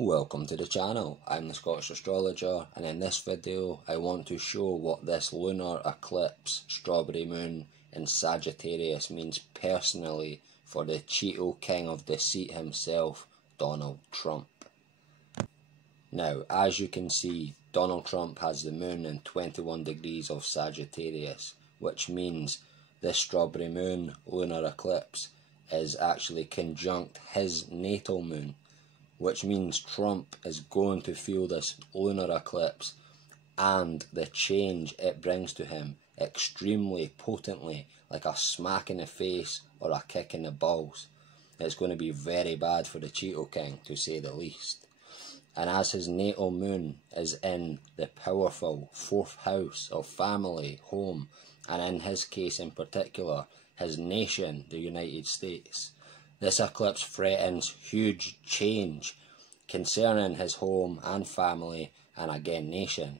Welcome to the channel. I'm the Scottish Astrologer, and in this video I want to show what this lunar eclipse strawberry moon in Sagittarius means personally for the Cheeto King of Deceit himself, Donald Trump. Now, as you can see, Donald Trump has the moon in 21 degrees of Sagittarius, which means this strawberry moon lunar eclipse is actually conjunct his natal moon, which means Trump is going to feel this lunar eclipse and the change it brings to him extremely potently, like a smack in the face or a kick in the balls. It's going to be very bad for the Cheeto King, to say the least. And as his natal moon is in the powerful 4th house of family, home, and in his case in particular, his nation, the United States, this eclipse threatens huge change concerning his home and family and again nation,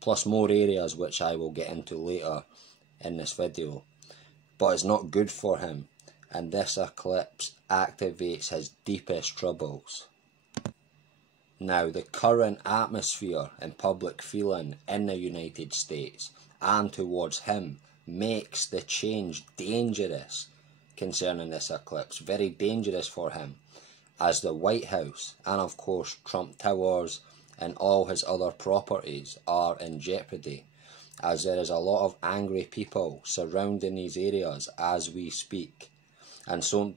plus more areas which I will get into later in this video. But it's not good for him, and this eclipse activates his deepest troubles. Now, the current atmosphere and public feeling in the United States and towards him makes the change dangerous concerning this eclipse, very dangerous for him, as the White House and of course Trump Towers and all his other properties are in jeopardy, as there is a lot of angry people surrounding these areas as we speak, and so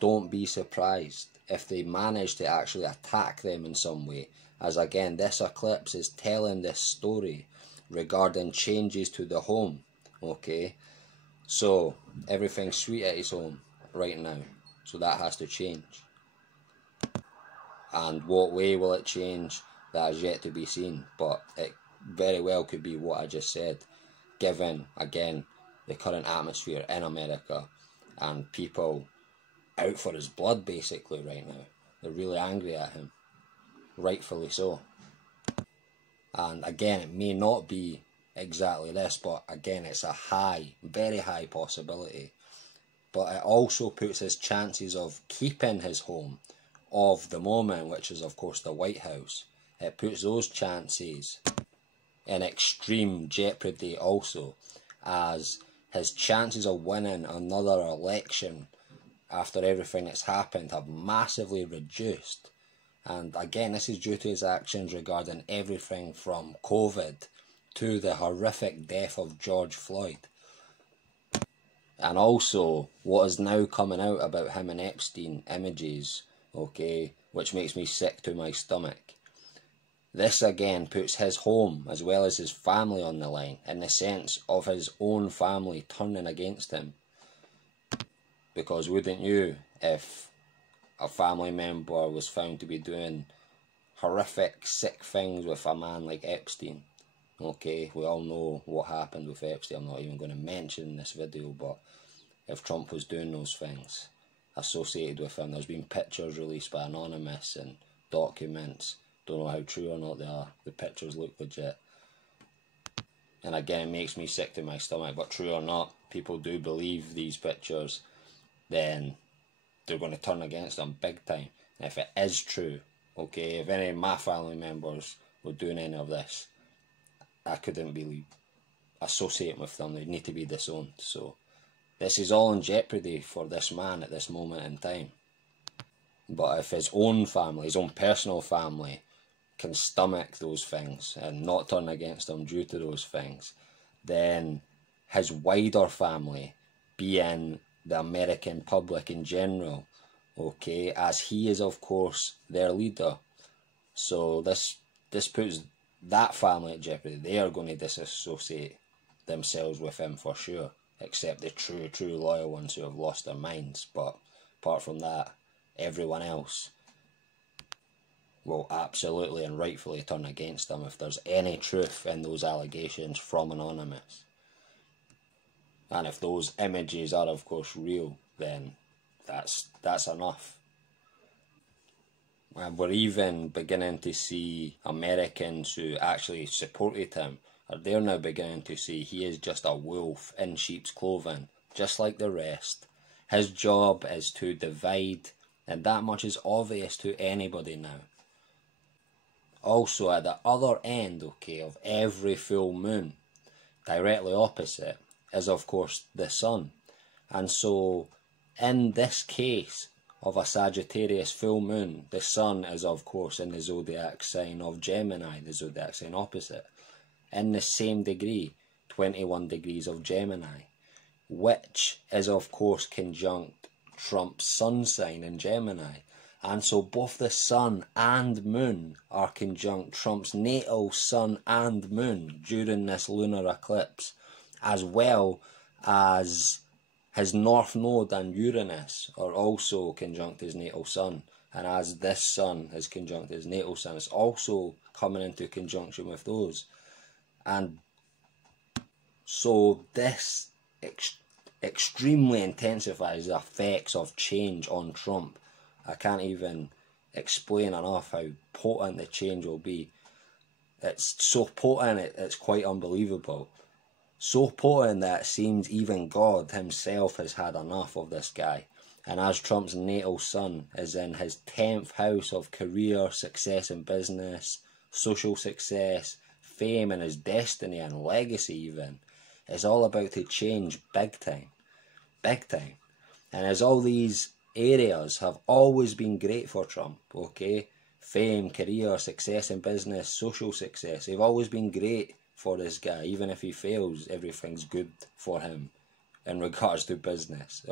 don't be surprised if they manage to actually attack them in some way, as again this eclipse is telling this story regarding changes to the home. Okay, so everything's sweet at his home right now, so that has to change. And what way will it change? That is yet to be seen, but it very well could be what I just said, given again the current atmosphere in America and people out for his blood basically right now. They're really angry at him, rightfully so. And again, it may not be exactly this, but again it's a high, very high possibility. But it also puts his chances of keeping his home of the moment, which is of course the White House, it puts those chances in extreme jeopardy also, as his chances of winning another election after everything that's happened have massively reduced. And again, this is due to his actions regarding everything from COVID to the horrific death of George Floyd. And also what is now coming out about him and Epstein images, okay, which makes me sick to my stomach. This again puts his home as well as his family on the line, in the sense of his own family turning against him. Because wouldn't you, if a family member was found to be doing horrific, sick things with a man like Epstein? Okay, we all know what happened with Epstein. I'm not even going to mention in this video, but if Trump was doing those things associated with him, there's been pictures released by Anonymous and documents. Don't know how true or not they are. The pictures look legit. And again, it makes me sick to my stomach, but true or not, people do believe these pictures, then they're going to turn against them big time. And if it is true, okay, if any of my family members were doing any of this, I couldn't be associating with them. They need to be disowned. So this is all in jeopardy for this man at this moment in time. But if his own family, his own personal family, can stomach those things and not turn against him due to those things, then his wider family, being the American public in general, okay, as he is of course their leader, so this puts that family at jeopardy. They are going to disassociate themselves with him for sure, except the true loyal ones who have lost their minds. But apart from that, everyone else will absolutely and rightfully turn against them if there's any truth in those allegations from Anonymous. And if those images are of course real, then that's enough. And we're even beginning to see Americans who actually supported him, they're now beginning to see he is just a wolf in sheep's clothing, just like the rest. His job is to divide, and that much is obvious to anybody now. Also at the other end, okay, of every full moon, directly opposite, is of course the sun. And so in this case of a Sagittarius full moon, the sun is of course in the zodiac sign of Gemini, the zodiac sign opposite, in the same degree, 21 degrees of Gemini, which is of course conjunct Trump's sun sign in Gemini. And so both the sun and moon are conjunct Trump's natal sun and moon during this lunar eclipse, as well as his north node and Uranus are also conjunct his natal sun. And as this sun is conjunct his natal sun, it's also coming into conjunction with those. And so this extremely intensifies the effects of change on Trump. I can't even explain enough how potent the change will be. It's so potent, it's quite unbelievable. So potent that it seems even God himself has had enough of this guy. And as Trump's natal sun is in his 10th house of career, success in business, social success, fame, and his destiny and legacy even, it's all about to change big time. Big time. And as all these areas have always been great for Trump, okay? Fame, career, success in business, social success, they've always been great for this guy. Even if he fails, everything's good for him in regards to business.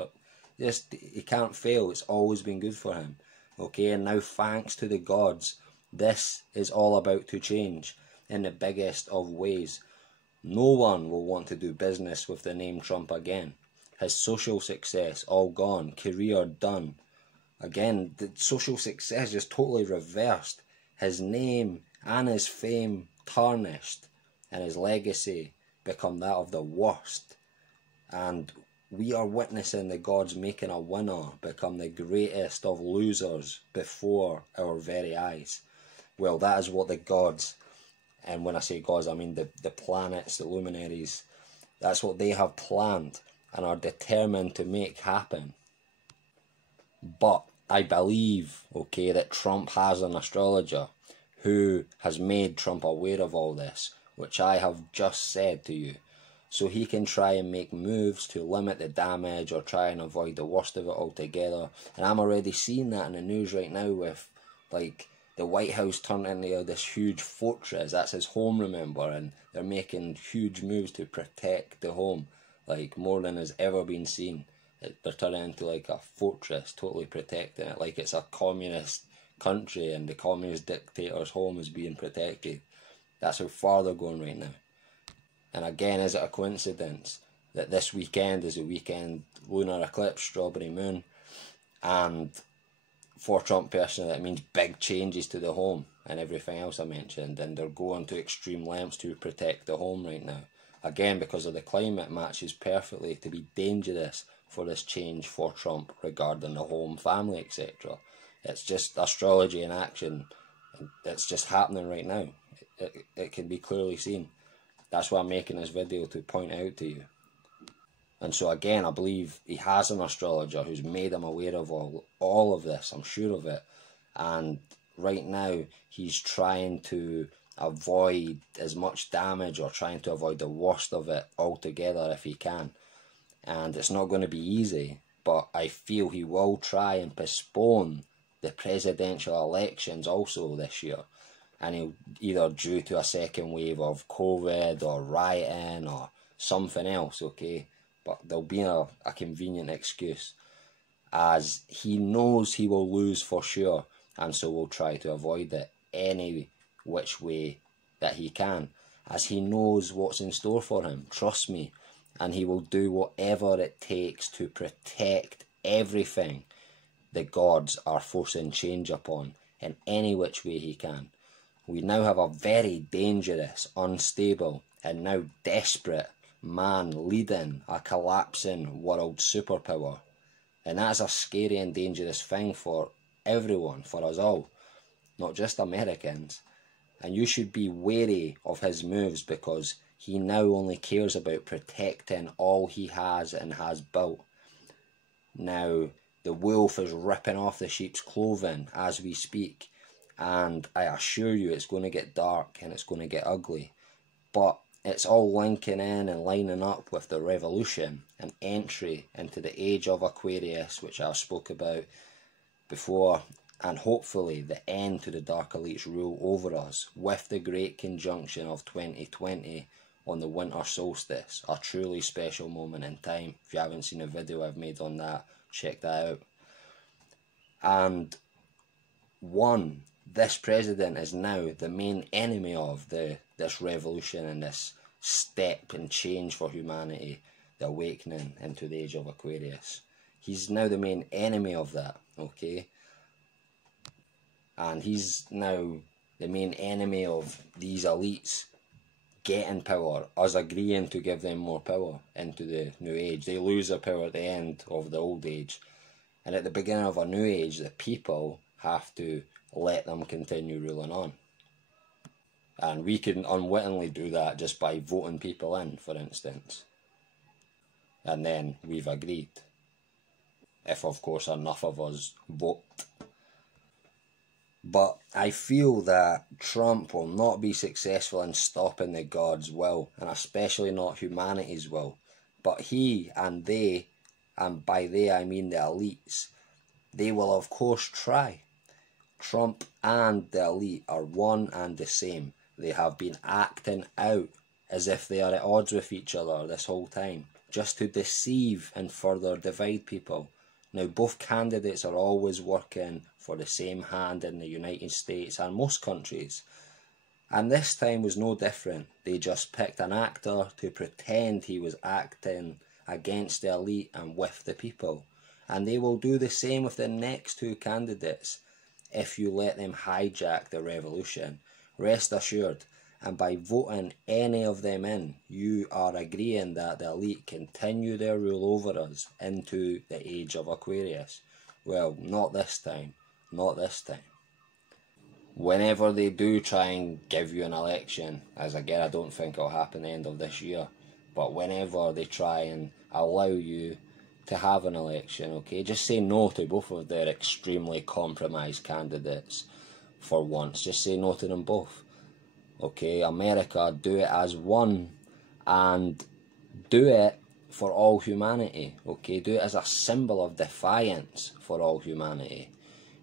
Just, he can't fail, it's always been good for him, okay? And now thanks to the gods, this is all about to change in the biggest of ways. No one will want to do business with the name Trump again. His social success all gone, career done. Again, the social success just totally reversed. His name and his fame tarnished, and his legacy become that of the worst. And we are witnessing the gods making a winner become the greatest of losers before our very eyes. Well, that is what the gods, and when I say gods I mean the planets, the luminaries, that's what they have planned and are determined to make happen. But I believe, okay, that Trump has an astrologer who has made Trump aware of all this, which I have just said to you, so he can try and make moves to limit the damage or try and avoid the worst of it altogether. And I'm already seeing that in the news right now with, like, the White House turned into this huge fortress. That's his home, remember, and they're making huge moves to protect the home, like more than has ever been seen. They're turning into like a fortress, totally protecting it, like it's a communist country and the communist dictator's home is being protected. That's how far they're going right now. And again, is it a coincidence that this weekend is a weekend lunar eclipse, strawberry moon, and for Trump personally that means big changes to the home and everything else I mentioned, and they're going to extreme lengths to protect the home right now. Again, because of the climate, matches perfectly to be dangerous for this change for Trump regarding the home, family, etc. It's just astrology in action. It's just happening right now. It can be clearly seen. That's why I'm making this video, to point out to you. And so again, I believe he has an astrologer who's made him aware of all of this. I'm sure of it. And right now, he's trying to avoid as much damage, or trying to avoid the worst of it altogether if he can. And it's not going to be easy, but I feel he will try and postpone the presidential elections also this year. And he'll, either due to a second wave of COVID or rioting or something else, okay? But there'll be a convenient excuse, as he knows he will lose for sure, and so will try to avoid it any which way that he can, as he knows what's in store for him, trust me, and he will do whatever it takes to protect everything the gods are forcing change upon in any which way he can. We now have a very dangerous, unstable, and now desperate man leading a collapsing world superpower. And that's a scary and dangerous thing for everyone, for us all, not just Americans. And you should be wary of his moves, because he now only cares about protecting all he has and has built. Now, the wolf is ripping off the sheep's clothing as we speak, and I assure you it's going to get dark and it's going to get ugly. But it's all linking in and lining up with the revolution and entry into the age of Aquarius, which I spoke about before, and hopefully the end to the Dark Elite's rule over us, with the great conjunction of 2020 on the winter solstice, a truly special moment in time. If you haven't seen a video I've made on that, check that out. And this president is now the main enemy of this revolution and this step and change for humanity, the awakening into the age of Aquarius. He's now the main enemy of that, okay? And he's now the main enemy of these elites getting power, us agreeing to give them more power into the new age. They lose their power at the end of the old age. And at the beginning of a new age, the people have to let them continue ruling on. And we can unwittingly do that just by voting people in, for instance. And then we've agreed. If, of course, enough of us vote. But I feel that Trump will not be successful in stopping the God's will, and especially not humanity's will. But he and they, and by they I mean the elites, they will of course try. Trump and the elite are one and the same. They have been acting out as if they are at odds with each other this whole time, just to deceive and further divide people. Now, both candidates are always working for the same hand in the United States and most countries. And this time was no different. They just picked an actor to pretend he was acting against the elite and with the people. And they will do the same with the next two candidates if you let them hijack the revolution. Rest assured. And by voting any of them in, you are agreeing that the elite continue their rule over us into the age of Aquarius. Well, not this time. Not this time. Whenever they do try and give you an election, as again I don't think it'll happen the end of this year, but whenever they try and allow you to have an election, okay, just say no to both of their extremely compromised candidates for once. Just say no to them both. Okay, America, do it as one, and do it for all humanity, okay? Do it as a symbol of defiance for all humanity.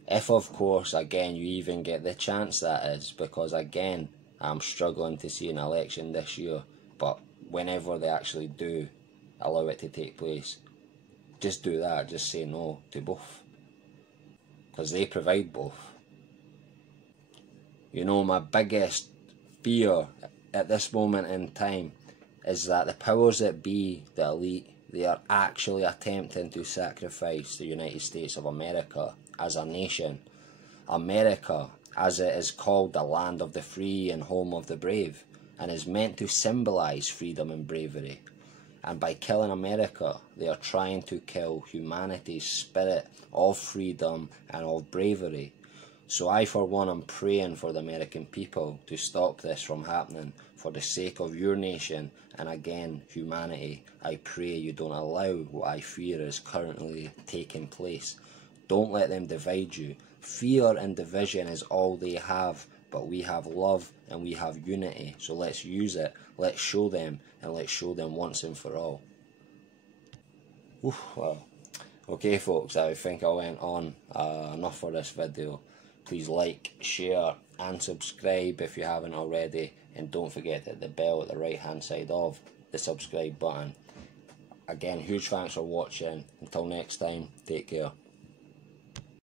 If, of course, again, you even get the chance, that is, because, again, I'm struggling to see an election this year, but whenever they actually do allow it to take place, just do that, just say no to both, because they provide both. You know, my biggest fear at this moment in time is that the powers that be, the elite, they are actually attempting to sacrifice the United States of America as a nation. America, as it is called, the land of the free and home of the brave, and is meant to symbolise freedom and bravery. And by killing America, they are trying to kill humanity's spirit of freedom and of bravery. So I, for one, am praying for the American people to stop this from happening for the sake of your nation and, again, humanity. I pray you don't allow what I fear is currently taking place. Don't let them divide you. Fear and division is all they have, but we have love and we have unity. So let's use it, let's show them, and let's show them once and for all. Well, okay folks, I think I went on enough for this video. Please like, share and subscribe if you haven't already, and don't forget to hit the bell at the right hand side of the subscribe button. Again, huge thanks for watching. Until next time, take care.